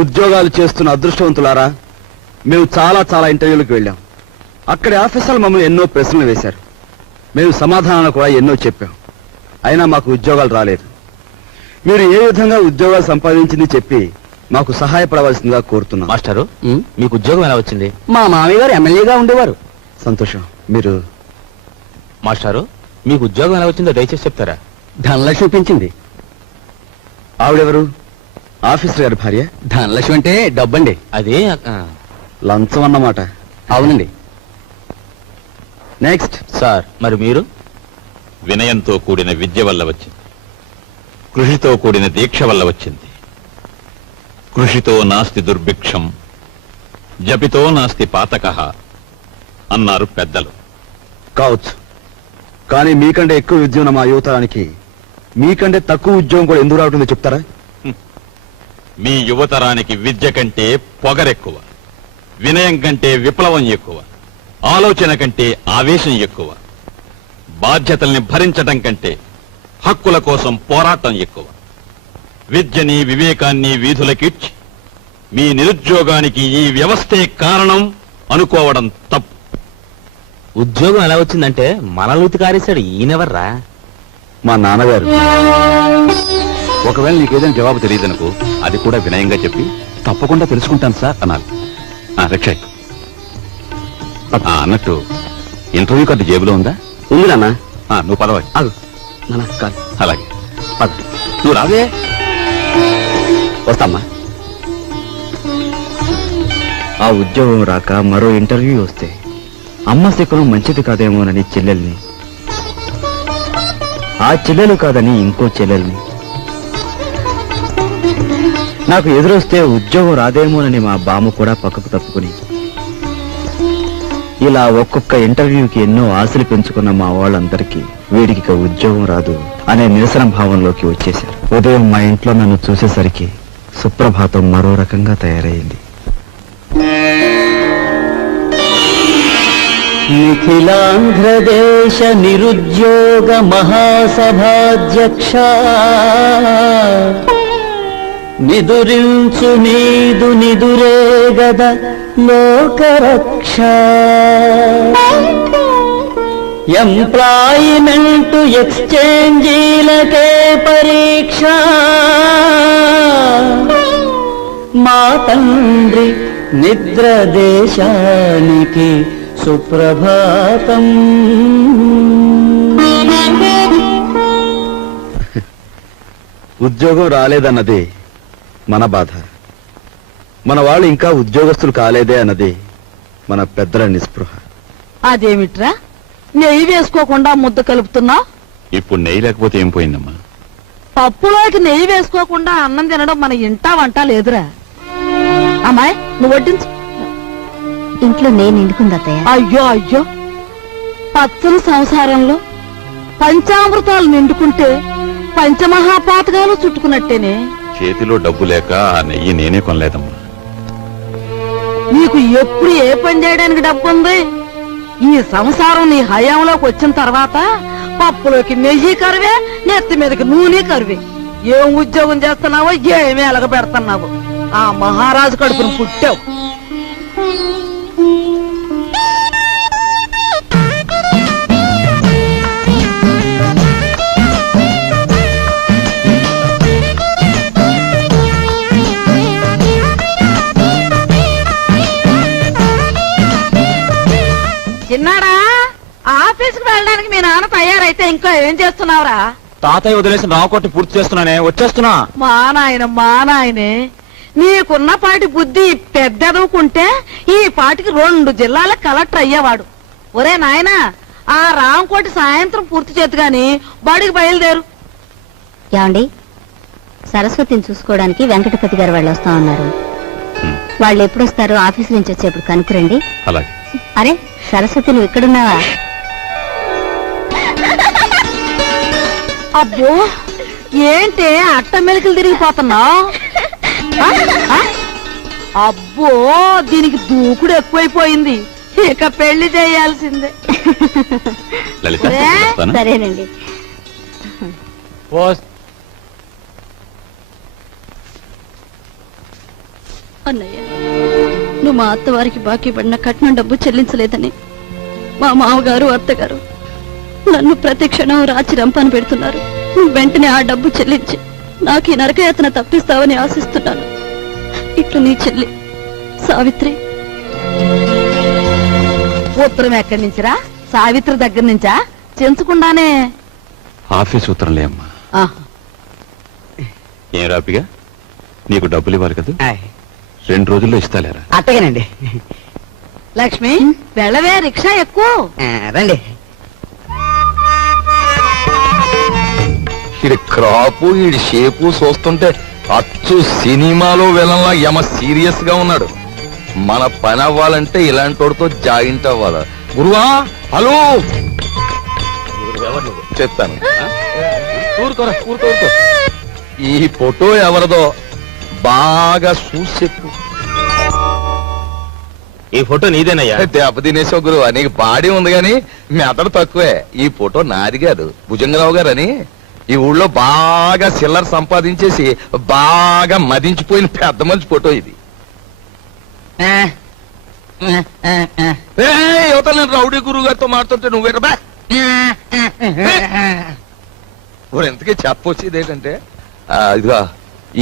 ఉద్యోగాలు చేస్తున్న అదృష్టవంతులారా, మేము చాలా చాలా ఇంటర్వ్యూలకు వెళ్ళాం. అక్కడి ఆఫీసర్లు మమ్మల్ని ఎన్నో ప్రశ్నలు వేశారు. మేము సమాధానాలు కూడా ఎన్నో చెప్పాం. అయినా మాకు ఉద్యోగాలు రాలేదు. మీరు ఏ విధంగా ఉద్యోగాలు సంపాదించింది చెప్పి మాకు సహాయపడవలసిందిగా కోరుతున్నాం. మాస్టారు, మీకు ఉద్యోగం ఎలా వచ్చింది? మా మామయ్య గారు ఎమ్మెల్యేగా ఉండేవారు. సంతోషం. మీరు మాస్టారు, మీకు ఉద్యోగం ఎలా వచ్చిందో దయచేసి చెప్తారా? ధనలక్ష్మి పెంచింది. ఆవిడెవరు? ఆఫీసర్ గారి భార్య. ధనలక్ష్మి అంటే డబ్బండి. అదే లంచం అన్నమాట. అవునండి. నెక్స్ట్. సార్, మరి మీరు? వినయంతో కూడిన విద్య వల్ల వచ్చింది, కృషితో కూడిన దీక్ష వల్ల వచ్చింది. కృషితో నాస్తి దుర్భిక్షం, జపితో నాస్తి పాతకః అన్నారు పెద్దలు. కావచ్చు, కానీ మీకంటే ఎక్కువ విద్య ఉన్న మా యువతరానికి మీకంటే తక్కువ ఉద్యోగం కూడా ఎందుకు రావటుందో చెప్తారా? మీ యువతరానికి విద్య కంటే పొగరెక్కువ, వినయం కంటే విప్లవం ఎక్కువ, ఆలోచన కంటే ఆవేశం ఎక్కువ, బాధ్యతల్ని భరించటం కంటే హక్కుల కోసం పోరాటం ఎక్కువ. విద్యని వివేకాన్ని వీధులకిచ్చి మీ నిరుద్యోగానికి ఈ వ్యవస్థే కారణం అనుకోవడం తప్పు. ఉద్యోగం ఎలా వచ్చిందంటే మనలూతి కారేశాడు. ఈయనెవర్రా? మా నాన్నగారు. ఒకవేళ నీకేదైనా జవాబు తెలియదనుకో, అది కూడా వినయంగా చెప్పి తప్పకుండా తెలుసుకుంటాను సార్ అనాలి. రక్షయ్, అన్నట్టు ఇంటర్వ్యూ కార్డు జేబులో ఉందా? ఉంది నాన్న. నువ్వు పదవా. అలాగే పద. నువ్వు రావే. వస్తామ్మా. ఆ ఉద్యోగం రాక మరో ఇంటర్వ్యూ వస్తే అమ్మ శకునం మంచిది కాదేమోనని చెల్లెల్ని, ఆ చెల్లెలు కాదని ఇంకో చెల్లెల్ని, నాకు ఎదురొస్తే ఉద్యోగం రాదేమోనని మా బామ్మ కూడా పక్కకు తప్పుకుని, ఇలా ఒక్కొక్క ఇంటర్వ్యూకి ఎన్నో ఆశలు పెంచుకున్న మా వాళ్ళందరికీ వీడికి ఉద్యోగం రాదు అనే నిరసన భావంలోకి వచ్చేశారు. ఉదయం మా ఇంట్లో నన్ను చూసేసరికి సుప్రభాతం మరో రకంగా తయారైంది. నిఖిలాంధ్రదేశ నిరుద్యోగ మహాసభాధ్యక్ష, నిదురించు నీదు నిదురే గద లోకరక్ష, ఎంప్లాయిమెంటు ఎక్స్చేంజీలకే పరీక్ష, మా తండ్రి నిద్ర దేశానికి సుప్రభాతం. ఉద్యోగం రాలేదన్నది మన బాధ, మన వాళ్ళు ఇంకా ఉద్యోగస్తులు కాలేదే అన్నది మన పెద్దల నిస్పృహ. అదేమిట్రా నెయ్యి వేసుకోకుండా ముద్ద కలుపుతున్నా? ఇప్పుడు నెయ్యి లేకపోతే ఏం పోయిందమ్మా? పప్పులోకి నెయ్యి వేసుకోకుండా అన్నం తినడం మన ఇంటా వంట లేదురా. అమ్మాయి, నువ్వు వడ్డించు. ఇంట్లో నేను నిండుకుందత్తయ్య. అయ్యో అయ్యో, పచ్చని సంసారంలో పంచామృతాలు నిండుకుంటే పంచమహాపాతకాలు చుట్టుకున్నట్టేనే. చేతిలో డబ్బు లేక ఆ నెయ్యి నేనే కొనలేదమ్మా. నీకు ఎప్పుడు ఏ పని చేయడానికి డబ్బు ఉంది? ఈ సంసారం నీ హయాంలోకి వచ్చిన తర్వాత పప్పులోకి నెయ్యి కరువే, నెత్తి మీదకి నూనె కరువే. ఏం ఉద్యోగం చేస్తున్నావో, ఏమి ఎలగ పెడుతున్నావో, ఆ మహారాజు కడుపును పుట్టావు. చిన్నాడా, ఆఫీస్కి వెళ్ళడానికి మీ నాన్న తయారైతే ఇంకా ఏం చేస్తున్నావురా? తాతయ్య వదిలేసి రావుకొట్టి పూర్తి చేస్తున్నానే, వచ్చేస్తున్నా. మా నాయనే, నీకున్నపాటి బుద్ధి పెద్దదుకుంటే ఈ పాటికి 2 జిల్లాల కలెక్టర్ అయ్యేవాడు. ఒరే నాయనా, ఆ రాంకోటి సాయంత్రం పూర్తి చేతు గాని బడికి బయలుదేరు. ఏమండి, సరస్వతిని చూసుకోవడానికి వెంకటపతి గారు వాళ్ళు వస్తా ఉన్నారు. వాళ్ళు ఎప్పుడు వస్తారో ఆఫీస్ నుంచి వచ్చేప్పుడు కనుక్కురండి. అలాగే. అరే సరస్వతి, నువ్వు ఇక్కడున్నావా? అబ్బో, ఏంటే అట్ట మెలికలు తిరిగిపోతున్నావు? అబ్బో, దీనికి దూకుడు ఎక్కువైపోయింది. ఇక పెళ్లి చేయాల్సిందే. సరేనండి. అన్నయ్య, నువ్వు మా అత్తవారికి బాకీ పడిన కట్నం డబ్బు చెల్లించలేదని మా మామగారు అత్తగారు నన్ను ప్రతి క్షణం రాచి రంపాన పెడుతున్నారు. నువ్వు వెంటనే ఆ డబ్బు చెల్లించి నాకు ఈ నరకయాతన తప్పిస్తావని ఆశిస్తున్నాను. ఇట్లు నీ చెల్లి సావిత్రి. ఉత్తరం ఎక్కడి నుంచిరా? సావిత్రి దగ్గర నుంచా? చెంచకుండానే. ఆఫీస్ ఉత్తరంలే అమ్మా. ఆహా. ఏం రాపిగా, నీకు డబ్బులు ఇవ్వాలి కదా, 2 రోజుల్లో ఇస్తాలేరా? అట్టగేనండి. లక్ష్మి, వెళ్ళవే, రిక్షా ఎక్కువ. రండి. ఈడి క్రాపు ఈడి షేపు చూస్తుంటే అచ్చు సినిమాలో వెళ్ళంలా యమ సీరియస్ గా ఉన్నాడు. మన పని అవ్వాలంటే ఇలాంటి వాడితో జాయింట్ అవ్వాలా? గురువా, హలో చెప్తాను. ఊరుకోరా, ఊరుకో. ఈ ఫోటో ఎవరిదో బాగా చూసి చెప్పు. ఈ ఫోటో నీదేనయ్యా? దెబ్బ తినేసావు గురువా, నీకు బాడీ ఉంది గాని మెదడు తక్కువే. ఈ ఫోటో నాది కాదు, భుజంగరావు గారని ఈ ఊళ్ళో బాగా చిల్లర సంపాదించేసి బాగా మదించిపోయిన పెద్ద మనిషి ఫోటో ఇది. యువత నేను రౌడీ గురువు గారితో మాట్లాడుతుంటే నువ్వేట బా ఎంతకీ చెప్పొచ్చేది ఏంటంటే, ఇదిగా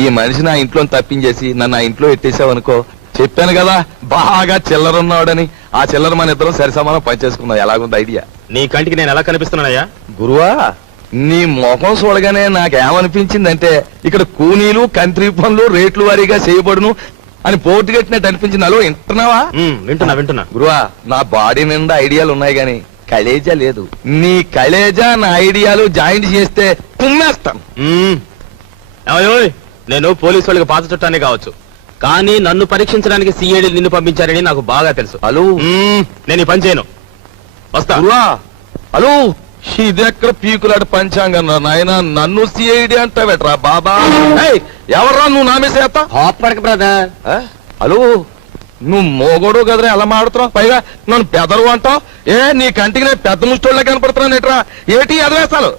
ఈ మనిషి నా ఇంట్లో తప్పించేసి నన్ను ఆ ఇంట్లో ఎట్టేసావనుకో, చెప్పాను కదా బాగా చిల్లర ఉన్నాడని. ఆ చిల్లర మన ఇద్దరం సరి సమానం పనిచేసుకున్నాం. ఎలాగుంది ఐడియా? నీ కంటికి నేను ఎలా కనిపిస్తున్నానయ్యా? గురువా, నీ ముఖం చూడగానే నాకేమనిపించిందంటే ఇక్కడ కూనీలు కంత్రి పనులు రేట్లు వారీగా చేయబడును అని పోటీ కట్టినట్టు అనిపించింది. అలో వింటున్నావా? వింటున్నా. గురువా, నా బాడీ నిండా ఐడియాలు ఉన్నాయి గాని కలేజా లేదు. నీ కలేజా నా ఐడియాలు జాయింట్ చేస్తే కుమ్మేస్తాను. ఏమయ్యోయ్, నేను పోలీసు వాళ్ళకి పాత చుట్టానే కావచ్చు, కానీ నన్ను పరీక్షించడానికి సిఐడి నిన్ను పంపించారని నాకు బాగా తెలుసు. హలో, నేను ఈ పని చేయను. వస్తా. గురువా, హలో, ఇదెక్కడ పీకులాట పంచాంగం నాయన, నన్ను సిఐడి అంటావేట్రా బాబా? ఎవర్రా నువ్వు నామేసేస్తా? హాపడక బ్రదర్. హలో, నువ్వు మోగోడు కదరా, ఎలా మాడుతున్నావు? పైగా నన్ను పెదరు అంటావు. నీ కంటికి నేను పెద్ద ముష్టోళ్ళ కనపడుతున్నాను ఎట్రా? ఏటి ఎదవేస్తాలు?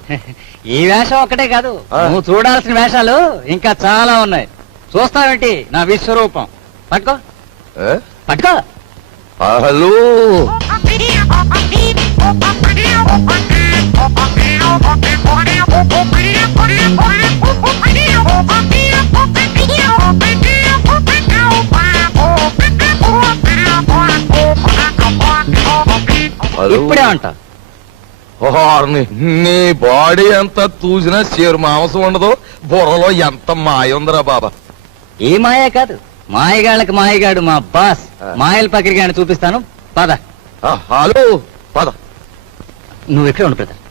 ఈ వేషం ఒక్కటే కాదు, నువ్వు చూడాల్సిన వేషాలు ఇంకా చాలా ఉన్నాయి. చూస్తావేంటి నా విశ్వరూపం? పట్టుకో పట్టుకో. హలో, ఇప్పుడే అంట. నీ బాడీ ఎంత చూసినా చేరు మాంసం ఉండదు, బుర్రలో ఎంత మాయ ఉందిరా బాబా. ఏ మాయే కాదు, మాయగాళ్ళకి మాయగాడు మా బాస్. మాయల పకిరిగాని చూపిస్తాను, పద. హలో, పద. నువ్వు ఎక్కడ ఉండు బ్రదర్.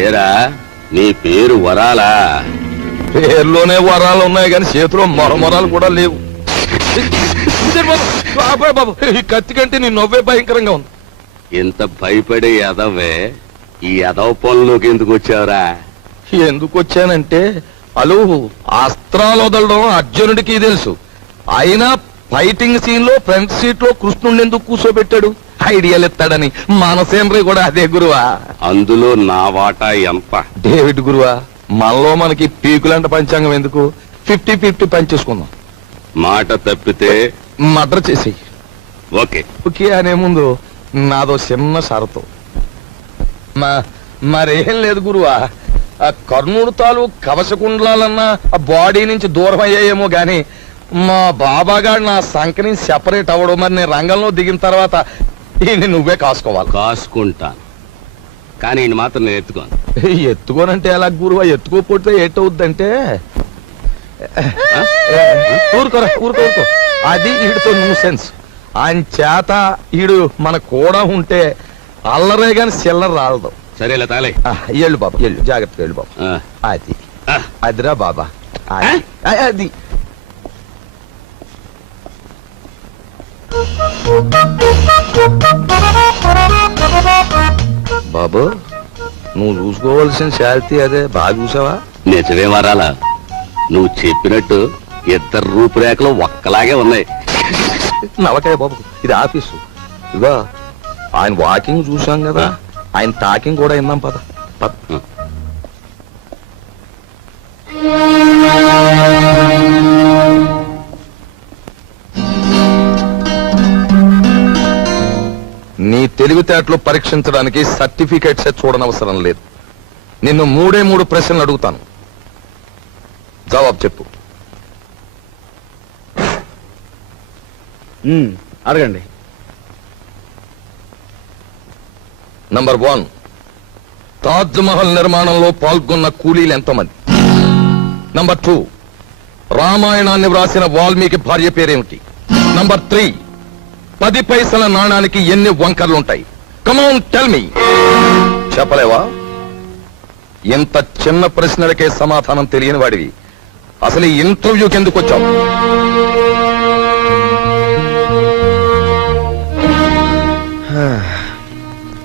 ఏరా, నీ పేరు వరాలా? పేర్లోనే వరాలు ఉన్నాయి కానీ చేతిలో మొరమొరాలు కూడా లేవు. బాబాయ్ బాబు, ఈ కత్తి కంటే నీ నవ్వే భయంకరంగా ఉంది. ఇంత భయపడే ఎదవే ఈ ఎదవ పనులోకి ఎందుకు వచ్చావురా? ఎందుకు వచ్చానంటే, అలు అస్త్రాలు వదలడం అర్జునుడికి తెలుసు. అయినా ఫైటింగ్ సీన్ లో ఫ్రంట్ సీట్ లో కృష్ణుడిని ఎందుకు కూర్చోబెట్టాడు? ఐడియాలు ఎత్తాడని. మనసేంద్రి కూడా అదే గురువా. అందులో నా వాటా ఎంత? డేవిడ్ గురువా, మనలో మనకి పీకులంట పంచాంగం ఎందుకు? 50-50 పంచేసుకుందాం. మాట తప్పితే మర్డర్ చేసేయి. ఓకే. ఓకే అనే ముందు నాదో చిన్న షరతు. మరేం లేదు గురువా, ఆ కర్ణుడు తాలూ కవచకుండలాలన్నా ఆ బాడీ నుంచి దూరం అయ్యాయేమో గాని మా బాబాగాడు నా సంఖ్య నుంచి సెపరేట్ అవ్వడం. మరి నేను రంగంలో దిగిన తర్వాత ఈయన్ని నువ్వే కాసుకోవాలి. కాసుకుంటాను, కానీ ఈయన మాత్రం నేను ఎత్తుకోను. ఎత్తుకోనంటే ఎలా గురువా? ఎత్తుకోపోతే ఏటవుద్దంటే ఊరుకోరా, ఊరుకో. అది ఈడితో న్యూసెన్స్. ఆయన చేత ఈడు మన కూడా ఉంటే అల్లరే గాని చిల్లర రాలదు. సరేలా తాలే. ఎళ్ళు బాబా, ఎళ్ళు, జాగ్రత్తగా వెళ్ళు బాబా. అది అదిరా బాబా, అది. బాబు, నువ్వు చూసుకోవాల్సిన శాలిటీ అదే. బాగా చూసావా? నిజమే వరాలా? నువ్వు చెప్పినట్టు ఇద్దరు రూపురేఖలు ఒక్కలాగే ఉన్నాయి. నవకాయ బాబు, ఇది ఆఫీసు. ఇదిగో ఆయన వాకింగ్ చూసాం కదా, ఆయన టాకింగ్ కూడా విన్నాం. పద పద. నీ తెలివితేటలు పరీక్షించడానికి సర్టిఫికేట్సే చూడనవసరం లేదు. నిన్ను 3 ప్రశ్నలు అడుగుతాను, జవాబు చెప్పు. అడగండి. నంబర్ 1, తాజ్ మహల్ నిర్మాణంలో పాల్గొన్న కూలీలు ఎంతమంది? నంబర్ 2, రామాయణాన్ని వ్రాసిన వాల్మీకి భార్య పేరేమిటి? నంబర్ 3, 10 పైసల నాణానికి ఎన్ని వంకర్లుంటాయి? Come on tell me. చెప్పలేవా? ఇంత చిన్న ప్రశ్నలకే సమాధానం తెలియని వాడివి అసలు ఈ ఇంటర్వ్యూకి ఎందుకు వచ్చావు?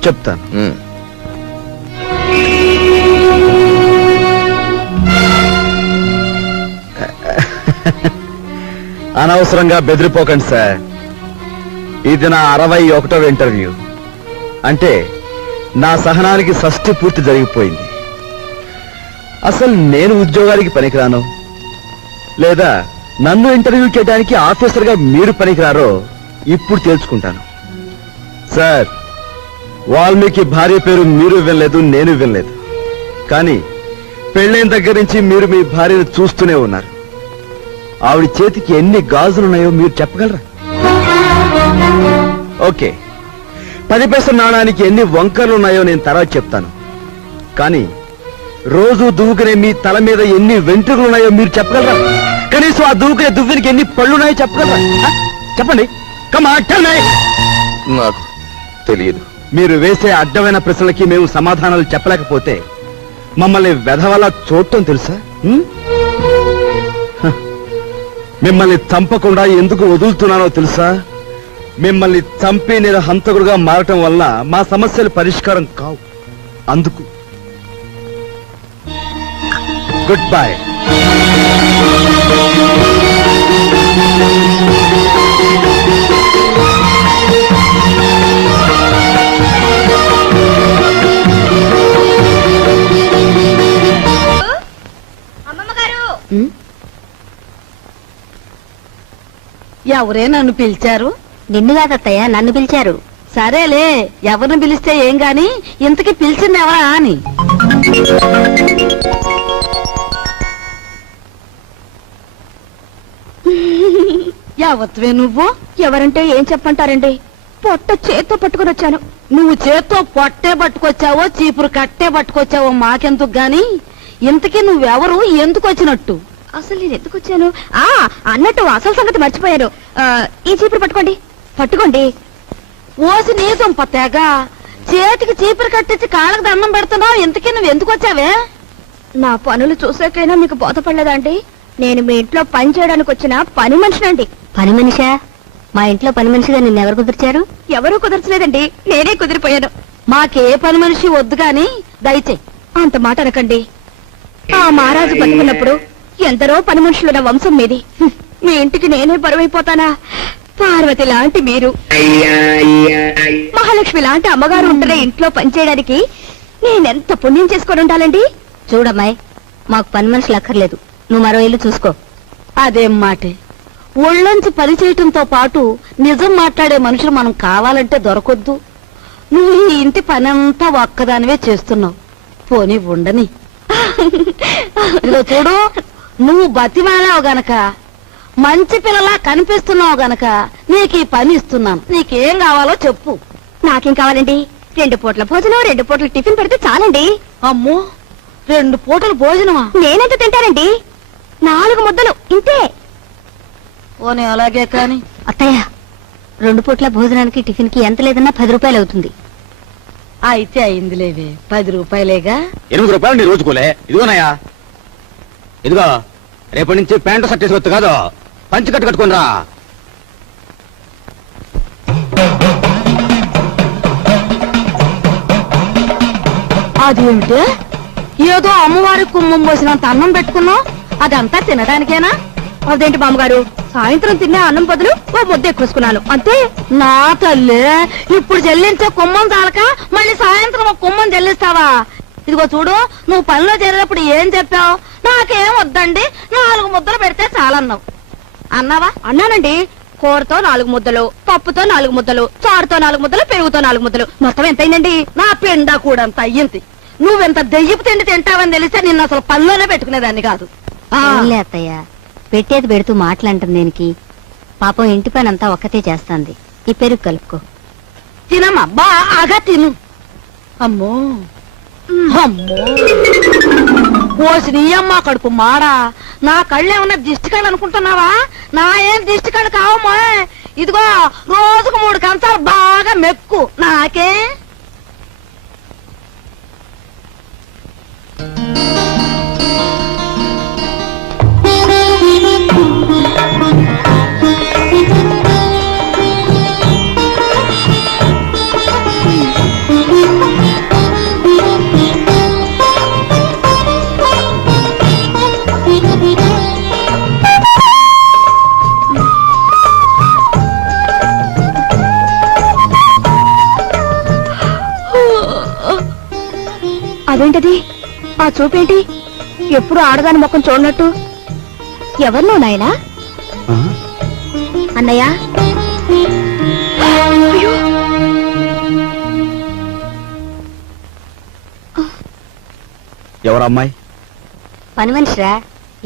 చెప్తాను. అనవసరంగా బెదిరిపోకండి సార్. ఇది నా 61వ ఇంటర్వ్యూ. అంటే నా సహనానికి షష్టి పూర్తి జరిగిపోయింది. అసలు నేను ఉద్యోగానికి పనికిరాను, లేదా నన్ను ఇంటర్వ్యూ చేయడానికి ఆఫీసర్గా మీరు పనికిరారో ఇప్పుడు తేల్చుకుంటాను. సార్, వాల్మీకి భార్య పేరు మీరు వినలేదు, నేను వినలేదు. కానీ పెళ్ళైన దగ్గర నుంచి మీరు మీ భార్యను చూస్తూనే ఉన్నారు. ఆవిడ చేతికి ఎన్ని గాజులున్నాయో మీరు చెప్పగలరా? ఓకే, 10 పైసల నాణానికి ఎన్ని వంకర్లున్నాయో నేను తర్వాత చెప్తాను. కానీ రోజు దువ్వుకునే మీ తల మీద ఎన్ని వెంట్రుకలున్నాయో మీరు చెప్పగలరా? కనీసం ఆ దువ్వుకునే దువ్వెనికి ఎన్ని పళ్ళున్నాయో చెప్పగలరా? చెప్పండి. నాకు తెలియదు. మీరు వేసే అడ్డమైన ప్రశ్నలకి మేము సమాధానాలు చెప్పలేకపోతే మమ్మల్ని వెధవలా చూడటం తెలుసా? మిమ్మల్ని చంపకుండా ఎందుకు వదులుతున్నానో తెలుసా? మిమ్మల్ని చంపి నేను హంతకుడుగా మారటం వల్ల మా సమస్యలు పరిష్కారం కావు. అందుకు గుడ్ బై. ఎవరే నన్ను పిలిచారు? నిన్ను కాదత్తయ్య, నన్ను పిలిచారు. సరేలే, ఎవరిని పిలిస్తే ఏం గాని ఇంతకీ పిలిచింది ఎవరా అని. యావత్వే నువ్వు? ఎవరంటే ఏం చెప్పంటారండి? పొట్ట చేత్తో పట్టుకుని వచ్చాను. నువ్వు చేత్తో పొట్టే పట్టుకొచ్చావో చీపురు కట్టే పట్టుకొచ్చావో మాకెందుకు గాని, ఇంతకీ నువ్వెవరు, ఎందుకు వచ్చినట్టు? అసలు నేను ఎందుకు వచ్చాను? అన్నట్టు అసలు సంగతి మర్చిపోయాను. ఈ చీపురు పట్టుకోండి. పట్టుకోండి. ఓసి నీసం పత్తేగా చేతికి చీపురు కట్టించి కాళ్ళకు దండం పెడుతున్నావు. ఇంతకీ నువ్వు ఎందుకు వచ్చావే? నా పనులు చూసాకైనా మీకు బోధపడలేదా అండి? నేను మీ ఇంట్లో పని చేయడానికి వచ్చిన పని మనిషినండి. పని మనిషా? మా ఇంట్లో పని మనిషిగా నిన్నెవరు కుదిర్చారు? ఎవరూ కుదర్చలేదండి, నేనే కుదిరిపోయాను. మాకే పని మనిషి వద్దు గాని దయచేయి. అంత మాట అనకండి. ఆ మహారాజు బతుకున్నప్పుడు ఎందరో పని మనుషులున్న వంశం మీది. మీ ఇంటికి నేనే బరువైపోతానా? పార్వతి లాంటి మీరు, మహాలక్ష్మి లాంటి అమ్మగారు ఉంటున్న ఇంట్లో పనిచేయడానికి నేనెంత పుణ్యం చేసుకొని ఉండాలండి? చూడమ్మాయి, మాకు పని మనుషులు అక్కర్లేదు. నువ్వు మరో ఇల్లు చూసుకో. అదేం మాటే. ఒళ్ళొంచి పని చేయటంతో పాటు నిజం మాట్లాడే మనుషులు మనం కావాలంటే దొరకొద్దు. నువ్వు ఈ ఇంటి పనంతా ఒక్కదానివే చేస్తున్నావు. పోనీ ఉండని. ఇదిగో చూడు, నువ్వు బతిమాలావు గనక, మంచి పిల్లలా కనిపిస్తున్నావు గనక నీకు ఈ పని ఇస్తున్నాను. నీకేం కావాలో చెప్పు. నాకేం కావాలండి? 2 పూట్ల భోజనం, 2 పూట్ల టిఫిన్ పెడితే చాలండి. అమ్మో, 2 పూటల భోజనమా? నేనెంత తింటానండి? 4 ముద్దలు ఇంతే. పోనీ అలాగే కాని. అత్తయ్య, 2 పూట్ల భోజనానికి టిఫిన్ కి ఎంత లేదన్నా 10 రూపాయలు అవుతుంది. అయితే అయిందిలేవే, 10 రూపాయలేగా. 8 రూపాయలు నీ రోజుకోలే. ఇదిగోనయ్యా, ఇదిగో రేపటి నుంచి ప్యాంటు షర్ట్ వేసుకొచ్చు కాదు, పంచి కట్టుకుని రా. అదేమిటే, ఏదో అమ్మవారి కుమ్మం పోసినంత అన్నం పెట్టుకున్నావు, అదంతా తినడానికేనా? అదేంటి బామ్మగారు, సాయంత్రం తినే అన్నం బదులు ఓ ముద్ద ఎక్కువేసుకున్నాను అంతే. నా తల్లి, ఇప్పుడు చెల్లించే కుమ్మం చాలక మళ్ళీ సాయంత్రం ఒక కుమ్మం చెల్లిస్తావా? ఇదిగో చూడు, నువ్వు పనిలో చేరేటప్పుడు ఏం చెప్పావు? నాకేం వద్దండి, 4 ముద్దలు పెడితే చాలన్నావు. అన్నావా? అన్నానండి. కూరతో 4 ముద్దలు, పప్పుతో 4 ముద్దలు, చారుతో 4 ముద్దలు, పెరుగుతో 4 ముద్దలు, మొత్తం ఎంతైందండి? నా పిండా కూడా అంత అయ్యింది. నువ్వెంత దెయ్యపు తిండి తింటావని తెలిస్తే నిన్ను అసలు పనిలోనే పెట్టుకునేదాన్ని కాదు. ఆ, అవునులే అత్తయ్య, పెట్టేది పెడుతూ మాటలంటుంది దేనికి? పాపం ఇంటి పని అంతా ఒక్కతే చేస్తాంది. ఈ పెరుగు కలుపుకో. తినమ్మా, బాగా తిను. అమ్మో అమ్మో, పోసి నీ అమ్మ కడుపు మాడా. నా కళ్ళేమన్నా దిష్టి కళ్ళు అనుకుంటున్నావా? నా ఏం దిష్టి కళ్ళు కావమ్మా. ఇదిగో రోజుకు 3 కంచాలు బాగా మెక్కు. నాకే అదేంటది? ఆ చూపేంటి? ఎప్పుడు ఆడదాని ముఖం చూడనట్టు. ఎవరు నువ్వు నాయనా? ఆ? అన్నయ్య, అయ్యో! ఎవరు అమ్మాయి? పని మనిషిరా,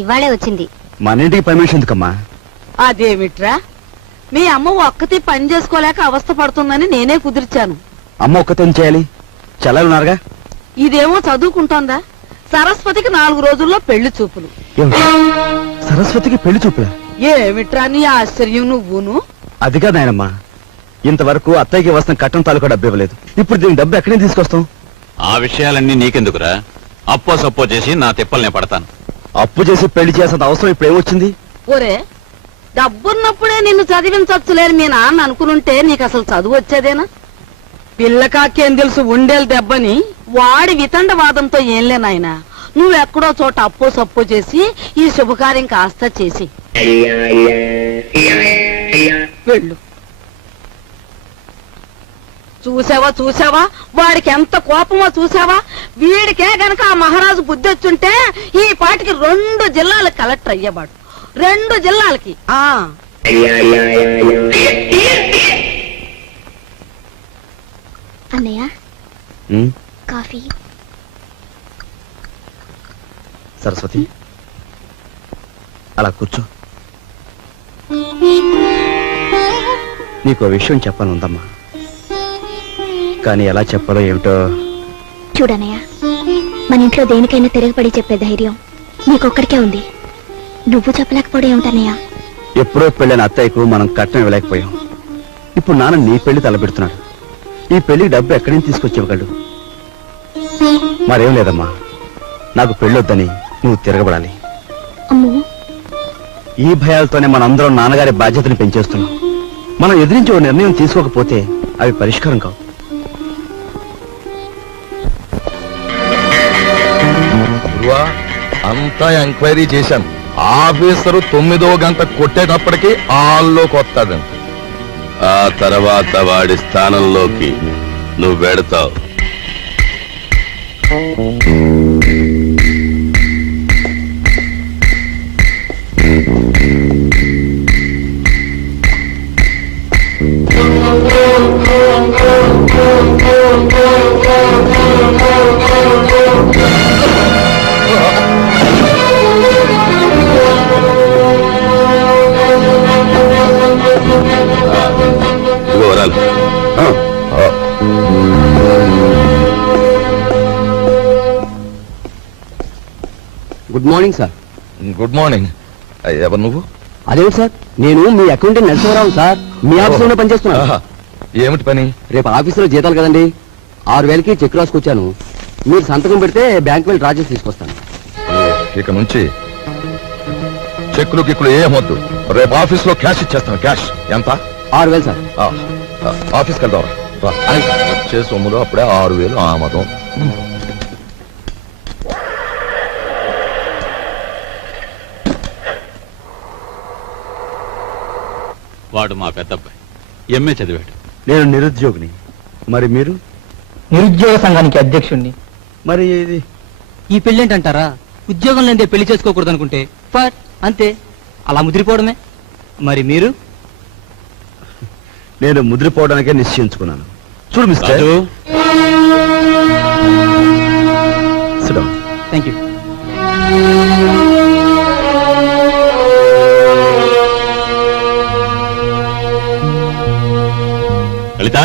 ఇవాళే వచ్చింది. మన ఇంటికి పర్మిషన్ ఎందుకమ్మా? అదేమిట్రా, మీ అమ్మ ఒక్కతి పని చేసుకోలేక అవస్థ పడుతుందని నేనే కుదిర్చాను. అమ్మ ఒక్కతే ఏం చేయాలి? చెల్లెలున్నారుగా. ఇదేమో చదువుకుంటోందా? సరస్వతికి 4 రోజుల్లో పెళ్లి చూపులు. ఏమిటి? సరస్వతికి పెళ్లి చూపులా? ఏమిట్రా నీ ఆశ్చర్యం నువ్వును? అదిగా నాయనమ్మా, ఇంతవరకు అత్తయ్యకి వస్తున్న కట్టం తాలూకా డబ్బు ఇవ్వలేదు. ఇప్పుడు దీని డబ్బు ఎక్కడి నుంచి తీసుకొస్తాం? ఆ విషయాలన్నీ నీకెందుకురా? అప్పో సప్పో చేసి నా తిప్పల్నే పడతాను. అప్పు చేసి పెళ్లి చేసేంత అవసరం ఇప్పుడు ఏమొచ్చింది? ఒరే, డబ్బున్నప్పుడే నిన్ను చదివించొచ్చులేని మీ నాన్న అనుకునుంటే నీకు అసలు చదువు వచ్చేదేనా? పిల్లకాకేం తెలుసు ఉండేలు దెబ్బని వాడి వితండవాదంతో ఏం లేనాయనా. నువ్వెక్కడో చోట అప్పో సప్పో చేసి ఈ శుభకార్యం కాస్త చేసి వెళ్ళు. చూసావా వాడికి ఎంత కోపమో చూసావా? వీడికే గనక ఆ మహారాజు బుద్ధి వచ్చుంటే ఈ పాటికి 2 జిల్లాలకు కలెక్టర్ అయ్యేవాడు. 2 జిల్లాలకి. ఆ అన్నయ్య, ఉమ్, కాఫీ. సరస్వతి, అలా కూర్చో. నీకో విషయం చెప్పనుందమ్మా, కానీ ఎలా చెప్పాలో ఏమిటో. చూడన్నయ్య, మన ఇంట్లో దేనికైనా తిరగబడి చెప్పే ధైర్యం నీకొక్కడికే ఉంది. నువ్వు చెప్పలేకపోవడం ఏమిటన్నయ్య? ఎప్పుడో పెళ్ళైన అత్తయ్యకు మనం కట్నం ఇవ్వలేకపోయాం. ఇప్పుడు నాన్న నీ పెళ్లి తలపెడుతున్నాడు. ఈ పెళ్లికి డబ్బు ఎక్కడి నుంచి తీసుకొచ్చేవగలడు? మరేం లేదమ్మా, నాకు పెళ్ళొద్దని నువ్వు తిరగబడాలి. అమ్మో, ఈ భయాలతోనే మనందరం నాన్నగారి బాధ్యతని పెంచేస్తున్నాం. మనం ఎదిరించి ఓ నిర్ణయం తీసుకోకపోతే అవి పరిష్కారం కావు. గురువా, అంతా ఎంక్వైరీ చేశాను. ఆఫీసరు 9వ గంట కొట్టేటప్పటికి హాల్లోకి వస్తాడంట. ఆ తర్వాత వాడి స్థానంలోకి నువ్వు వెడతావు. వరాలు. Good morning sir. Good morning. ఎవరు నువ్వు? అదేమిటి సార్, నేను మీ అకౌంటెంట్ నరసింహరావు సార్. మీ ఆఫీసులోనే పనిచేస్తున్నాను. ఆహా, ఏమిటి పని? రేపు ఆఫీసులో జీతాలు కదండి, 6,000కి చెక్ రాసుకొచ్చాను. మీరు సంతకం పెడితే బ్యాంక్ వెళ్ళి డ్రా చేసి తీసుకొస్తాను. ఇక నుంచి చెక్కులు గిక్కులు ఏమొద్దు. రేపు ఆఫీస్ లో క్యాష్ ఇచ్చేస్తాను. క్యాష్ ఎంత? 6,000 సార్. ఆఫీస్కి వెళ్దాం రా. వచ్చే సొమ్ములు అప్పుడే 6,000 ఆమదం. వాడు మా పెద్దబ్బాయి ఎంఏ చదివాడు. నేను నిరుద్యోగిని. మరి మీరు? నిరుద్యోగ సంఘానికి అధ్యక్షుణ్ణి. మరి ఇది ఈ పెళ్ళేంటంటారా? ఉద్యోగం లేదే పెళ్లి చేసుకోకూడదు అనుకుంటే ఫట్ అంతే, అలా ముదిరిపోవడమే. మరి మీరు? నేను ముద్రపోవడానికే నిశ్చయించుకున్నాను. చూడు mister. Raju, Sit down. Thank you. Lalitha,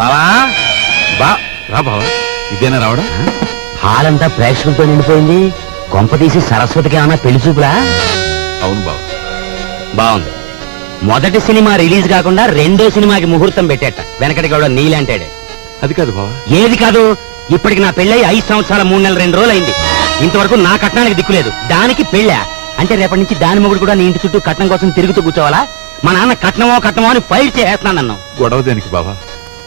బావా రా బావా. ఇదేనా రావడం? హాల్ అంతా ప్రేక్షకులతో నిండిపోయింది. కొంప తీసి సరస్వతికి ఏమన్నా పెళ్లి చూపులా? అవును బావా. బాగుంది. మొదటి సినిమా రిలీజ్ కాకుండా రెండో సినిమాకి ముహూర్తం పెట్టేట. వెనకటి గౌడ నీలాంటాడే. అది కాదు బావా. ఏది కాదు, ఇప్పటికి నా పెళ్ళై 5 సంవత్సరాల 3 నెలల 2 రోజులు అయింది. ఇంతవరకు నా కట్నానికి దిక్కులేదు. దానికి పెళ్ళా అంటే రేపటి నుంచి దాని మొగుడు కూడా నీ ఇంటి చుట్టూ కట్నం కోసం తిరుగుతూ కూర్చోవాలా? మా నాన్న కట్నమో అని ఫైట్ చేస్తున్నాను నన్ను. గొడవ దేనికి బావా?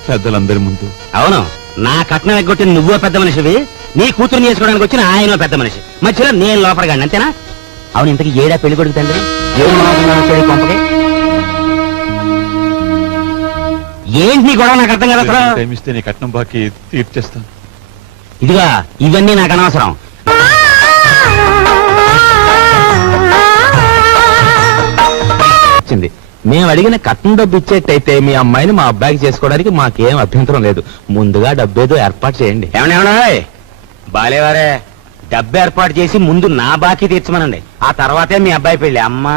పెద్దలందరి ముందు. అవును, నా కట్నం ఎగ్గొట్టిన నువ్వో పెద్ద మనిషివి, నీ కూతురుని చేసుకోవడానికి వచ్చిన ఆయనో పెద్ద మనిషి, మధ్యలో నేను లోపడగాను అంతేనా? అవును, ఇంతకీ ఏడా పెళ్లి కొడుకు తండ్రి? కొంపకి ఏంటి నీ గొడవ? నాకు అర్థం కదా అసలు. టైం ఇస్తే నీ కట్నం బాకీ తీర్చేస్తాను. ఇదిగా ఇవన్నీ నాకు అనవసరం. మేము అడిగిన కట్నం డబ్బు ఇచ్చేట్టయితే మీ అమ్మాయిని మా అబ్బాయికి చేసుకోవడానికి మాకేం అభ్యంతరం లేదు. ముందుగా డబ్బేదో ఏర్పాటు చేయండి. ఏమన్నా బాలేవారే, డబ్బు ఏర్పాటు చేసి ముందు నా బాకీ తీర్చమనండి. ఆ తర్వాతే మీ అబ్బాయి పెళ్లి. అమ్మా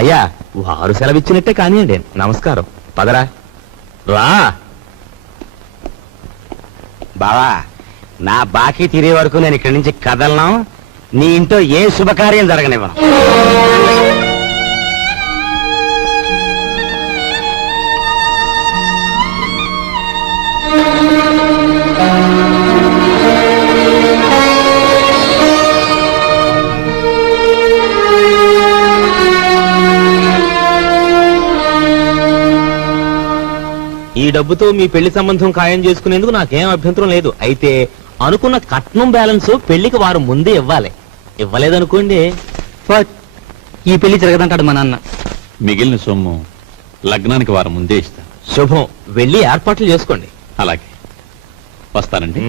అయ్యా, వారు సెలవిచ్చినట్టే కానివ్వండి. నమస్కారం. పదరా రా బావా. నా బాకీ తీరే వరకు నేను ఇక్కడి నుంచి కదలను. నీ ఇంట్లో ఏ శుభకార్యం జరగనివ్వను. ఈ డబ్బుతో మీ పెళ్లి సంబంధం ఖాయం చేసుకునేందుకు నాకేం అభ్యంతరం లేదు. అయితే అనుకున్న కట్నం బ్యాలెన్స్ పెళ్లికి వారు ముందే ఇవ్వాలి. ఇవ్వలేదనుకోండి, ఈ పెళ్లి జరగదంటాడు మా నాన్న. మిగిలిన సొమ్ము లగ్నానికి వారం ముందే ఇస్తాను. శుభం. వెళ్ళి ఏర్పాట్లు చేసుకోండి. అలాగే, వస్తానండి.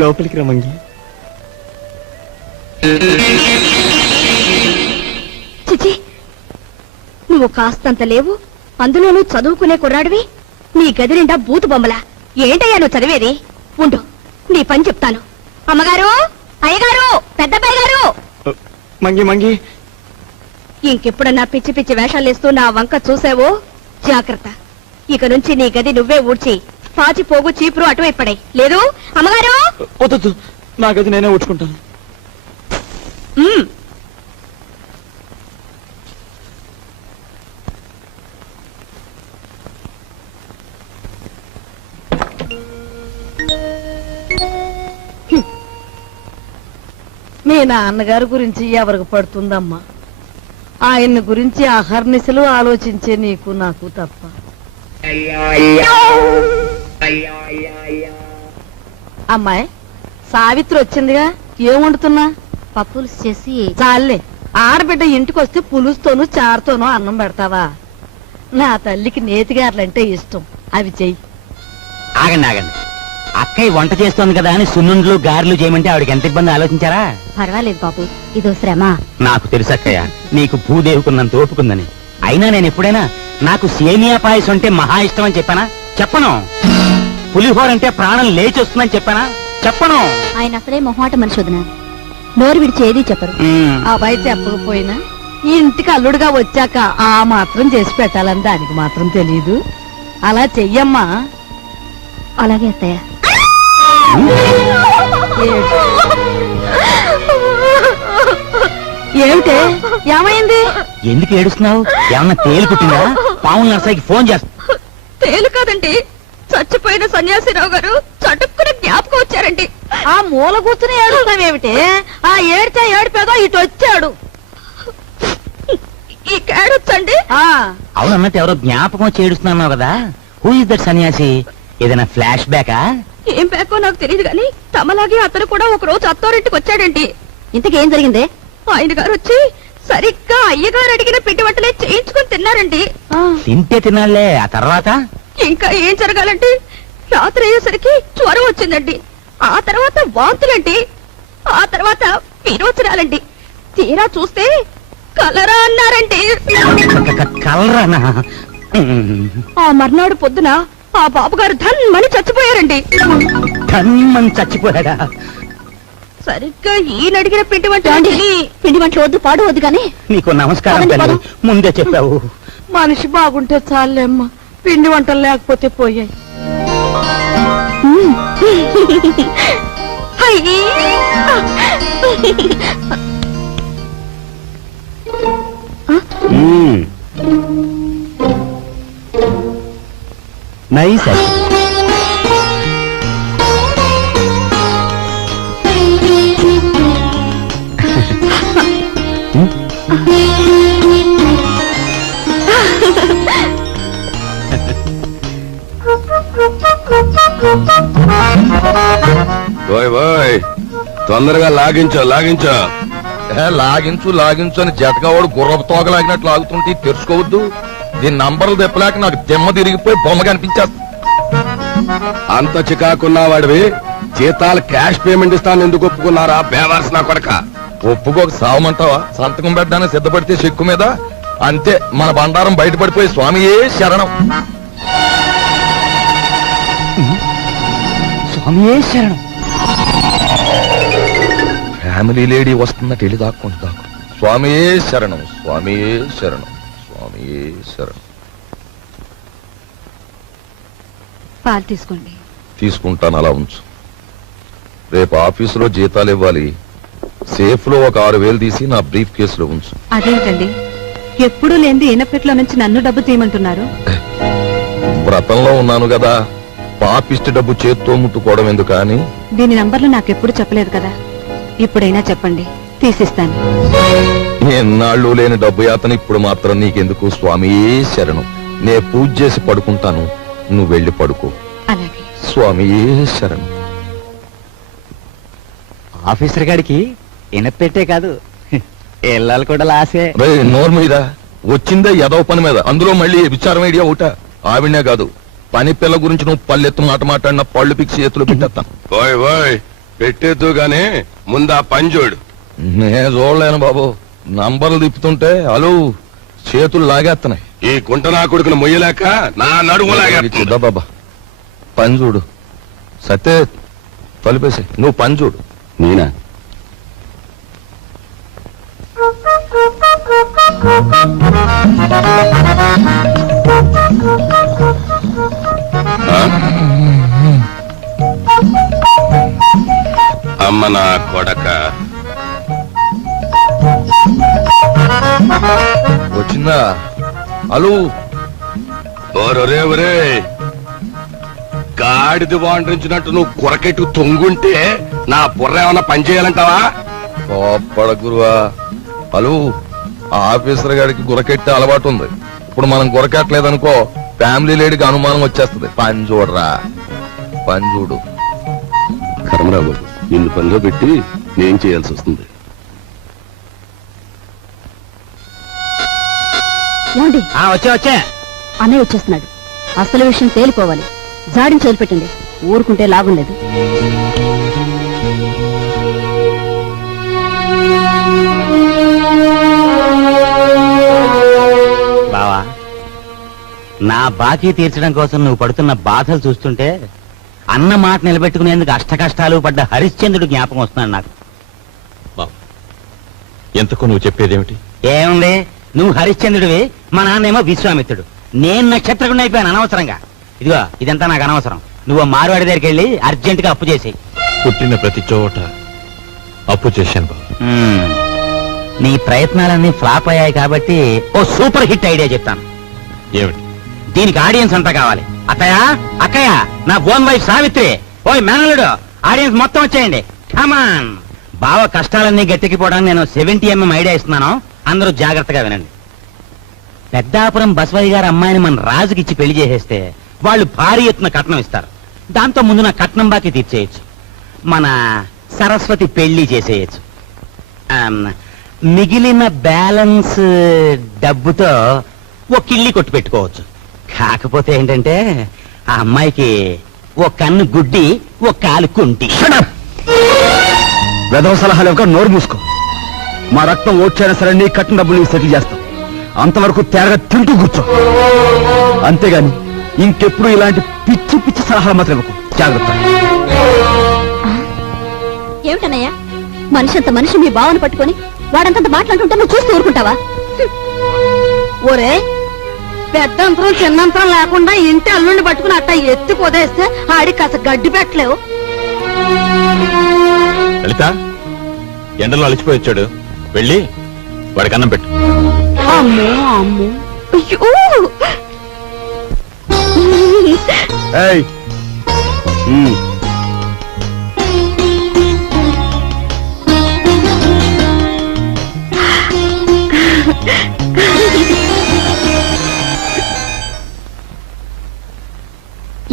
లోపలికి రమంగి. చిచి, నువ్వు కాస్తంత లేవు, అందులోనూ చదువుకునే కుర్రాడివి. నీ గది నిండా బూతు బొమ్మలా. ఏంటయ్యా నువ్వు చదివేది? ఉండు, నీ పని చెప్తాను. అమ్మగారు, అయ్యగారు, పెద్దబ్బాయి గారు. మంగి మంగి, ఇంకెప్పుడన్నా పిచ్చి పిచ్చి వేషాలేస్తూ నా వంక చూసావో జాగ్రత్త. ఇక నుంచి నీ గది నువ్వే ఊడ్చి పాచి పోగు చీపురు అటువైపు పడాయి. లేదు అమ్మగారు? వద్దు, నా గది నేనే ఊడ్చుకుంటాను. మీ నాన్నగారి గురించి ఎవరికి పడుతుందమ్మా? ఆయన్ని గురించి అహర్నిశలు ఆలోచించే నీకు నాకు తప్ప. అమ్మాయి సావిత్రి వచ్చిందిగా, ఏం వండుతున్నా? పప్పులు చేసి చాలే, ఆడబిడ్డ ఇంటికి వస్తే పులుస్తోనూ చారుతోనూ అన్నం పెడతావా? నా తల్లికి నేతిగారులంటే ఇష్టం, అవి చెయ్యి. ఆగండి ఆగండి, అక్కయ్య వంట చేస్తోంది కదా అని సున్నుండ్లు గారెలు చేయమంటే ఆవిడకి ఎంత ఇబ్బంది ఆలోచించారా? పర్వాలేదు బాబు, ఇదో శ్రమ. నాకు తెలుసు అక్కయ్య, నీకు భూదేవుకున్నంత ఓపుకుందని. అయినా నేను ఎప్పుడైనా నాకు సేమియా పాయసం అంటే మహా ఇష్టం అని చెప్పానా? చెప్పను. పులిహోర అంటే ప్రాణం లేచి వస్తుందని చెప్పానా? చెప్పను. ఆయన అసలే మొహాట మనిషి వదిన, నోరు విడిచి ఏదీ చెప్పరు. ఆ అబ్బాయి చెప్పకపోయినా ఈ ఇంటికి అల్లుడుగా వచ్చాక ఆ మాత్రం చేసి పెట్టాలని దానికి మాత్రం తెలీదు. అలా చెయ్యమ్మా. అలాగే అత్తయ్య. ఏమిటే ఏమైంది? ఎందుకు ఏడుస్తున్నావు? ఏమన్నా తేలు కుట్టిందా? పావుల నర్సాయికి ఫోన్ చేస్తా. తేలు కాదండి, చచ్చిపోయిన సన్యాసిరావు గారు చటుక్కున జ్ఞాపకం వచ్చారండి. ఆ మూల కూర్చుని ఏడుస్తావేమిటే? ఆ ఏడ్చా ఏడిపేదో ఇటు వచ్చాడు. ఈ కేడొచ్చండి. అవునన్నట్టు ఎవరో జ్ఞాపకం వచ్చి ఏడుస్తున్నావు కదా, హూ ఇస్ దట్ సన్యాసి? ఏదైనా ఫ్లాష్ బ్యాకా? ఏం బ్యాకో నాకు తెలియదు గాని తమలాగే అతను కూడా ఒక రోజు అత్తారింటికి వచ్చాడండి. ఇంతకేం జరిగిందే? ఆయన గారు వచ్చి సరిగ్గా అయ్యగారు అడిగిన పిండి వంటలే చేయించుకొని తిన్నారండి. తింటే తినాలే, ఆ తర్వాత ఇంకా ఏం జరగాలంటే రాత్రి అయ్యేసరికి జ్వరం వచ్చిందండి. ఆ తర్వాత వాంతులండి. ఆ తర్వాత విరోచనాలండి. తీరా చూస్తే కలరా అన్నారండి. కలరానా? ఆ మర్నాడు పొద్దున ఆ బాబుగారు ధన్మని చచ్చిపోయారండి. ధన్మని చచ్చిపోయాడా? సరిగ్గా ఈయన అడిగిన పిండి వంట పిండి వంటలు వద్దు, పాడు వద్దు కానీ. నీకు నమస్కారం తల్లి, ముందే చెప్పావు. మనిషి బాగుంటే చాలేమ్మా, పిండి వంటలు లేకపోతే పోయాయి. నైస్. ఓయ్ ఓయ్, తొందరగా లాగించో లాగించో. లాగించు లాగించు అని జతకావాడు గుర్రపు తోగలాగినట్టు లాగుతుంటే తెరుచుకోవద్దు. దీని నంబర్లు తెప్పలేక నాకు దెమ్మ తిరిగిపోయి బొమ్మ కనిపించేస్తా. అంత చికాకున్నా వాడివి జీతాలు క్యాష్ పేమెంట్ ఇస్తాను ఎందుకు ఒప్పుకున్నారా బేవర్స్ నా కొడక? ఒప్పుకోక సావమంటావా? సంతకం పెట్టడానికి సిద్ధపడితే చెక్కు మీద అంతే మన బండారం బయటపడిపోయి స్వామియే శరణం. స్వామియే శరణం. ఫ్యామిలీ లేడీ వస్తున్నట్టు వెళ్ళి దాక్కుంటా. స్వామియే శరణం, స్వామియే శరణం, స్వామియే శరణం. పాలు తీసుకోండి. తీసుకుంటాను, అలా ఉంచు. రేపు ఆఫీసులో జీతాలు ఇవ్వాలి. సేఫ్ లో ఒక 6,000 తీసి నా బ్రీఫ్ కేసులో ఉంచు. అదేంటండి, ఎప్పుడూ లేని ఇనపెట్లో నుంచి నన్ను డబ్బు తీయమంటున్నారు? వ్రతంలో ఉన్నాను కదా, పాపిష్టి డబ్బు చేత్తో ముట్టుకోవడం ఎందుకు అని. దీని నంబర్లు నాకెప్పుడు చెప్పలేదు కదా, ఇప్పుడైనా చెప్పండి, తీసిస్తాను. ఎన్నాళ్ళు లేని డబ్బు యాతన ఇప్పుడు మాత్రం నీకెందుకు? స్వామియే శరణం. నే పూజ చేసి పడుకుంటాను, నువ్వు వెళ్ళి పడుకో. అలాగే. స్వామియే శరణం. ఆఫీసర్ గారికి ఇనపెట్టే కాదు, ఇళ్ళాలు కూడా లాసే. రే నోరు మీద వచ్చిందే ఎదవ పని మీద, అందులో మళ్ళీ విచారం ఐడియా ఒకట. ఆవిడనే కాదు, పని పిల్ల గురించి నువ్వు పల్లెత్తు మాట మాట్లాడిన పళ్ళు పిక్సి చేతులు పెట్టేస్తాను. ఓయ్ ఓయ్ పెట్టేద్దు గానీ ముందా పని చూడు. నేను చూడలేను బాబు, నంబర్లు తిప్పుతుంటే అలు చేతులు లాగేస్తున్నాయి. ఈ కుంట నా కొడుకును మొయ్యలేక నా నడుము చూద్దా బాబా, పని చూడు. సత్తే తలిపేసి నువ్వు పని చూడు. నేనా? అమ్మ నా కొడక వచ్చిందా? అలు ఒరే ఒరే గాడిది వాండ్రించినట్టు నువ్వు కొరకెట్టు తొంగుంటే నా బుర్ర ఏమన్నా పని చేయాలంటావా? కోప్పడ గురువా. అలు ఆఫీసర్ గారికి గురకెట్టే అలవాటు ఉంది. ఇప్పుడు మనం గురకెట్టలేదనుకో ఫ్యామిలీ లేడీకి అనుమానం వచ్చేస్తుంది. పని చూడరా, పని చూడు. కర్మరావు నిన్ను పనిలో పెట్టి నేను చేయాల్సి వస్తుంది. ఏమండి, వచ్చా అన్నయ్య వచ్చేస్తున్నాడు. అసలు విషయం తేలిపోవాలి. జాడిని వదిలిపెట్టండి, ఊరుకుంటే లాభం లేదు. బావా, నా బాకీ తీర్చడం కోసం నువ్వు పడుతున్న బాధలు చూస్తుంటే అన్న మాట నిలబెట్టుకునేందుకు అష్ట కష్టాలు పడ్డ హరిశ్చంద్రుడు జ్ఞాపకం వస్తున్నాడు నాకు. ఎంతకు నువ్వు చెప్పేదేమిటి? ఏముంది, నువ్వు హరిశ్చంద్రుడివి, మా నాన్నేమో విశ్వామిత్రుడు. నేను నక్షత్రకుండా అయిపోయాను అనవసరంగా. ఇదిగో ఇదంతా నాకు అనవసరం. నువ్వు మారువాడి దగ్గరికి వెళ్ళి అర్జెంట్ గా అప్పు చేసేయి. పుట్టిన ప్రతి చోట అప్పు చేశాను బాబు. నీ ప్రయత్నాలన్నీ ఫ్లాప్ అయ్యాయి కాబట్టి ఓ సూపర్ హిట్ ఐడియా చెప్తాను. ఏమిటి? దీనికి ఆడియన్స్ అంతా కావాలి. అత్తయ్య, అక్కయ్య, నా ఓన్ వైఫ్ సావిత్రి, ఓయ్ మేనలుడు, ఆడియన్స్ మొత్తం వచ్చేయండి. కమాన్. బావ కష్టాలన్నీ గట్టెక్కిపోవడానికి నేను 70mm ఐడియా ఇస్తున్నాను. అందరూ జాగ్రత్తగా వినండి. పెద్దాపురం బసవయ్య గారి అమ్మాయిని మన రాజుకిచ్చి పెళ్లి చేసేస్తే వాళ్ళు భారీ ఎత్తున కట్నం ఇస్తారు. దాంతో ముందు నా కట్నం బాకీ తీర్చేయచ్చు. మన సరస్వతి పెళ్లి చేసేయచ్చు. మిగిలిన బ్యాలెన్స్ డబ్బుతో ఓ కిళ్ళి కొట్టు పెట్టుకోవచ్చు. కాకపోతే ఏంటంటే ఆ అమ్మాయికి ఓ కన్ను గుడ్డి, ఓ కాలు కుంటి. వెధవ సలహాలు ఇవ్వక నోరు మూసుకో. మా రక్తం ఓడ్చైనా సరే నీ కట్టిన డబ్బులు నీకు సెటిల్ చేస్తాం. అంతవరకు తేరగా తింటూ కూర్చో. అంతేగాని ఇంకెప్పుడు ఇలాంటి పిచ్చి పిచ్చి సలహాలు మాత్రం ఇవ్వకు. జాగ్రత్త. ఏమిటన్నయ్యా, మనిషి అంత మనిషి మీ బావను పట్టుకొని వాడంతంత మాట్లాడుతుంటే నువ్వు చూస్తూ ఊరుకుంటావా? ఒరే, పెద్దంతరం చిన్నంతరం లేకుండా ఇంటి అల్లుండి పట్టుకుని అట్ట ఎత్తి పొదేస్తే ఆడికి కాస్త గడ్డి పెట్టలేవు. లలిత, ఎండలో అలసిపోయి వచ్చాడు, వెళ్ళి వాడికి అన్నం పెట్టు. అమ్మో అమ్మో. అయ్యో! ఏయ్,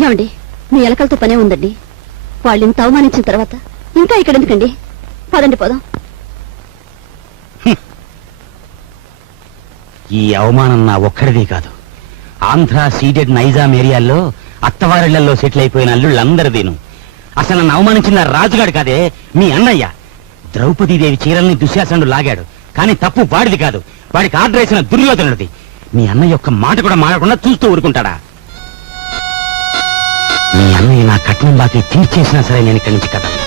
ఏమండి, మీ ఎలకలతో పనే ఉందండి. వాళ్ళు ఇంత అవమానించిన తర్వాత ఇంకా ఇక్కడ ఎందుకండి? పదండి పోదాం. ఈ అవమానం నా ఒక్కడిది కాదు. ఆంధ్ర సీడెడ్ నైజాం ఏరియాల్లో అత్తవారిళ్లలో సెటిల్ అయిపోయిన అల్లుళ్ళందరిదీను. అసలు నన్ను అవమానించిన రాజుగాడు కాదే, మీ అన్నయ్య. ద్రౌపదీదేవి చీరల్ని దుశ్శాసనుడు లాగాడు, కానీ తప్పు వాడిది కాదు, వాడికి ఆర్డర్ వేసిన దుర్యోధనుడిది. మీ అన్నయ్య ఒక్క మాట కూడా మాడకుండా చూస్తూ ఊరుకుంటాడా? మీ అన్నయ్య నా కట్నం బాకీ తీర్చేసినా సరే నేను ఇక్కడి నుంచి కదలను.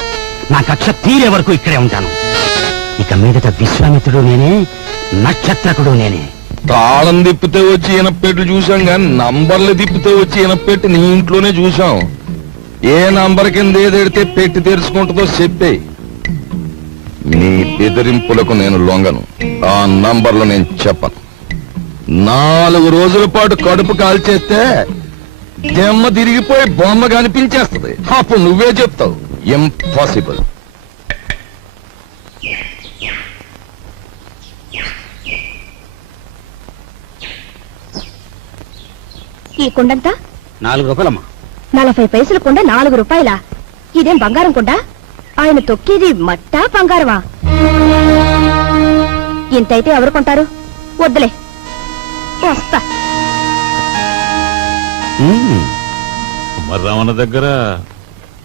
నా కక్ష తీరే వరకు ఇక్కడే ఉంటాను. ఇక మీదట విశ్వామిత్రుడు నేనే, నక్షత్రకుడు నేనే. తాళం తిప్పితే వచ్చి ఈనపెట్టు చూసాం కానీ నంబర్లు తిప్పితే వచ్చి ఈనపెట్టి నీ ఇంట్లోనే చూసాం. ఏ నంబర్ కింద ఏదెడితే పెట్టి తెరుచుకుంటుందో చెప్పే. నీ బెదిరింపులకు నేను లొంగను. ఆ నంబర్లు నేను చెప్పను. 4 రోజుల పాటు కడుపు కాల్చేస్తే దెమ్మ తిరిగిపోయి బొమ్మ కనిపించేస్తుంది. అప్పుడు నువ్వే చెప్తావు ఇంపాసిబుల్. ఈ కుండంతా 4 రూపాయలమ్మా. 40 పైసలు కుండ 4 రూపాయలా? ఇదేం బంగారం కుండ? ఆయన తొక్కేది మట్టా బంగారమా? ఇంతైతే ఎవరు కొంటారు? వద్దులే, వస్తా. కుమారరామన్న దగ్గర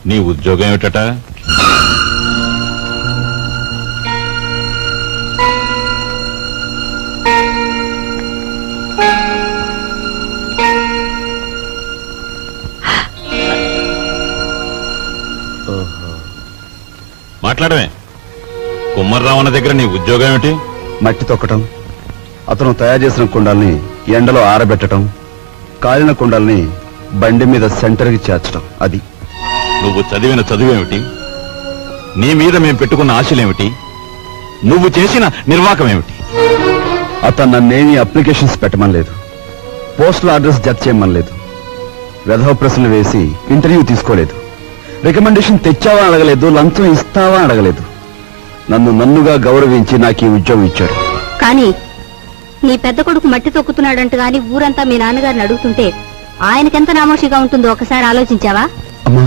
నీ ఉద్యోగం ఏమిటట? మాట్లాడమే. కుమారరామన్న దగ్గర నీ ఉద్యోగం ఏమిటి? మట్టి తొక్కటం, అతను తయారు చేసిన కుండల్ని ఎండలో ఆరబెట్టడం, కాలిన కుండల్ని బండి మీద సెంటర్కి చేర్చడం. అది. నువ్వు చదివిన చదువేమిటి? నీ మీద మేము పెట్టుకున్న ఆశలేమిటి? నువ్వు చేసిన నిర్వాకం ఏమిటి? అతను నన్నేమీ అప్లికేషన్స్ పెట్టమనలేదు, పోస్టల్ అడ్రస్ జత చేయమనలేదు, వెధవ ప్రశ్నలు వేసి ఇంటర్వ్యూ తీసుకోలేదు, రికమెండేషన్ తెచ్చావా అడగలేదు, లంచం ఇస్తావా అడగలేదు. నన్నుగా గౌరవించి నాకు ఈ ఉద్యోగం ఇచ్చాడు. కానీ నీ పెద్ద కొడుకు మట్టి తొక్కుతున్నాడంట గాని ఊరంతా మీ నాన్నగారిని అడుగుతుంటే ఆయనకెంత నామోషిగా ఉంటుందో ఒకసారి ఆలోచించావా? అమ్మా,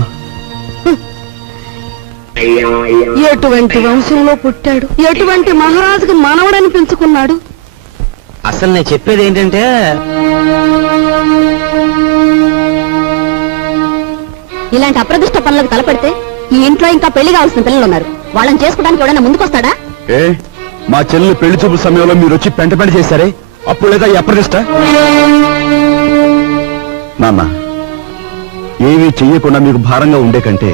ఎటువంటి వంశంలో పుట్టాడు, ఎటువంటి మహారాజుకు మనవడని పెంచుకున్నాడు. అసలు నేను చెప్పేది ఏంటంటే, ఇలాంటి అప్రదిష్ట పనులకు తలపెడితే ఈ ఇంట్లో ఇంకా పెళ్లి కావాల్సిన పిల్లలు ఉన్నారు. వాళ్ళని చేసుకోవడానికి ఎవడైనా ముందుకొస్తాడా? ఏ మా చెల్లెలు పెళ్లి చూపు సమయంలో మీరు వచ్చి పెంట చేశారే, అప్పుడు లేదా ఈ అప్రదిష్ట? నాన్న, ఏమీ చెయ్యకుండా మీకు భారంగా ఉండే కంటే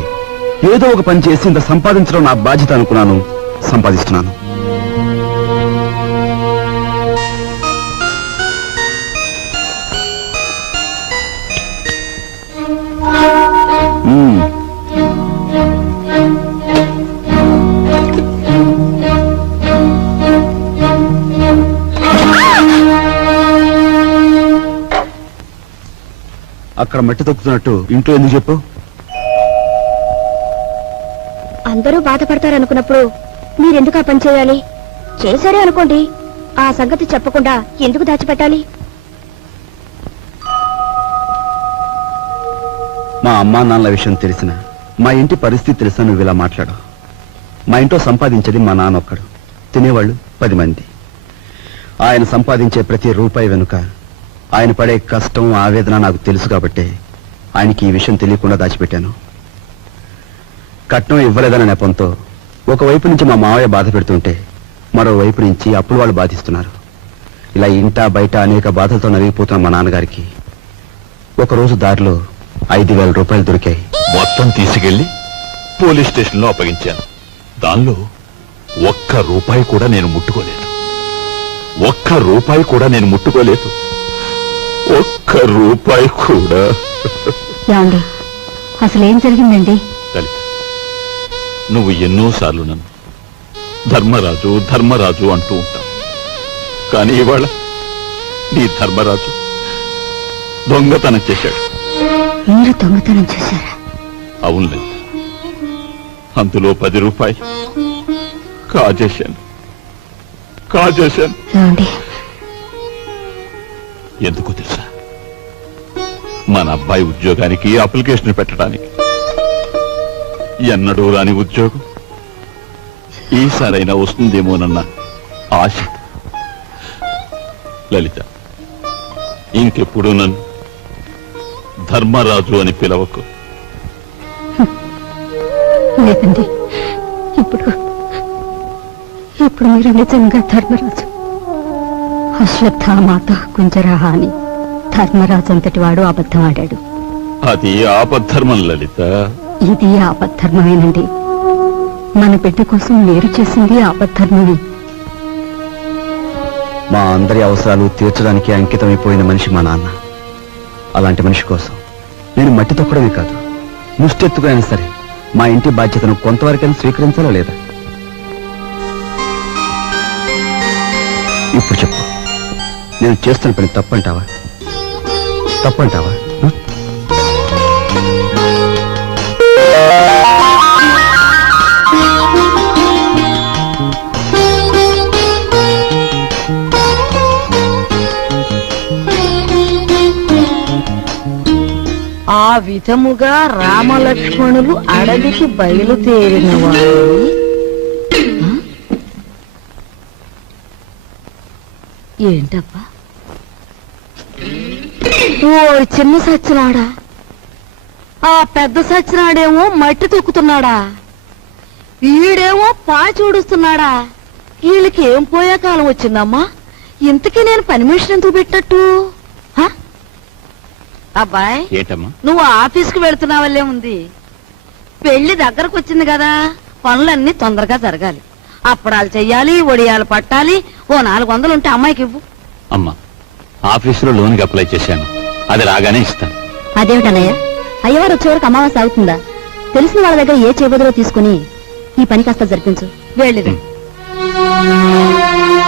ఏదో ఒక పని చేసి ఇంత సంపాదించడం నా బాధ్యత అనుకున్నాను, సంపాదిస్తున్నాను. అక్కడ మట్టి తొక్కుతున్నట్టు ఇంట్లో ఎందుకు చెప్పు? అందరూ బాధపడతారనుకున్నప్పుడు మీరెందుకు ఆ పని చేయాలి? చేశారే అనుకోండి, ఆ సంగతి చెప్పకుండా ఎందుకు దాచిపెట్టాలి? మా అమ్మా నాన్నల విషయం తెలిసిన, మా ఇంటి పరిస్థితి తెలిసిన నువ్వు ఇలా మాట్లాడు. మా ఇంట్లో సంపాదించేది మా నాన్న ఒక్కడు, తినేవాళ్ళు 10 మంది. ఆయన సంపాదించే ప్రతి రూపాయి వెనుక ఆయన పడే కష్టం ఆవేదన నాకు తెలుసు కాబట్టి ఆయనకి ఈ విషయం తెలియకుండా దాచిపెట్టాను. కట్నం ఇవ్వలేదన్న నెపంతో ఒకవైపు నుంచి మా మావయ్య బాధ పెడుతుంటే మరోవైపు నుంచి అప్పుల వాళ్ళు బాధిస్తున్నారు. ఇలా ఇంటా బయట అనేక బాధలతో నలిగిపోతున్న మా నాన్నగారికి ఒకరోజు దారిలో 5,000 రూపాయలు దొరికాయి. మొత్తం తీసుకెళ్లి పోలీస్ స్టేషన్ లో అప్పగించాను. దానిలో ₹1 కూడా నేను ముట్టుకోలేదు. ₹1 కూడా నేను ముట్టుకోలేదు. ₹1 కూడా. ఏమండి, అసలేం జరిగిందండి? లలిత, నువ్వు ఎన్నోసార్లు నన్ను ధర్మరాజు ధర్మరాజు అంటూ ఉంటావు. కానీ ఇవాళ నీ ధర్మరాజు దొంగతనం చేశాడు. మీరు దొంగతనం చేశారా? అవును లలిత, అందులో ₹10 కాజేశాను. ఏమండి, ఎందుకో తెలుసా? మన అబ్బాయి ఉద్యోగానికి అప్లికేషన్ పెట్టడానికి. ఎన్నడూ రాని ఉద్యోగం ఈసారైనా వస్తుందేమోనన్న ఆశ. లలిత, ఇంకెప్పుడు నన్ను ధర్మరాజు అని పిలవకు. లేదండి, ఇప్పుడు మీరు నిజంగా ధర్మరాజు. అశ్వత్థామాత కుంజరహ అని ధర్మరాజు అంతటి వాడు అబద్ధం ఆడాడు. అది ఆపద్ధర్మం లలిత. ఇది ఆపద్ధర్మమేనండి. మన బిడ్డ కోసం మీరు చేసింది ఆపద్ధర్మమే. మా అందరి అవసరాలు తీర్చడానికి అంకితమైపోయిన మనిషి మా నాన్న. అలాంటి మనిషి కోసం నేను మట్టి తొక్కడమే కాదు, ముష్టెత్తుకునైనా సరే మా ఇంటి బాధ్యతను కొంతవరకైనా స్వీకరించాలా లేదా? ఇప్పుడు చెప్పు, నేను చేస్తున్న పని తప్పంటావా? ఆ విధముగా రామలక్ష్మణులు అడవికి బయలుదేరిన వారు ఏంటబ్బా? ఓ చిన్న సచ్చినాడా, ఆ పెద్ద సచ్చినాడేమో మట్టి తొక్కుతున్నాడా, వీడేమో పాచి ఊడుస్తున్నాడా. వీళ్ళకి ఏం పోయే కాలం వచ్చిందమ్మా? ఇంతకీ నేను పని మనిషిని ఎందుకు పెట్టట్టు? అబ్బాయి, ఏంటమ్మా? నువ్వు ఆఫీస్కి వెళుతున్నావల్లే ఉంది. పెళ్లి దగ్గరకు వచ్చింది కదా, పనులన్నీ తొందరగా జరగాలి. అప్పడాలు చెయ్యాలి, ఒడియాలు పట్టాలి. ఓ 400 ఉంటే అమ్మాయికి ఇవ్వు. అమ్మా, ఆఫీసులో లోన్కి అప్లై చేశాను, అది రాగానే ఇస్తాను. అదేమిటన్నయ్య, అయ్యవారు వచ్చే వరకు అమావాస్య అవుతుందా? తెలిసిన వాళ్ళ దగ్గర ఏ చేబదులో తీసుకుని ఈ పని కాస్త జరిపించు. వెళ్ళిరా.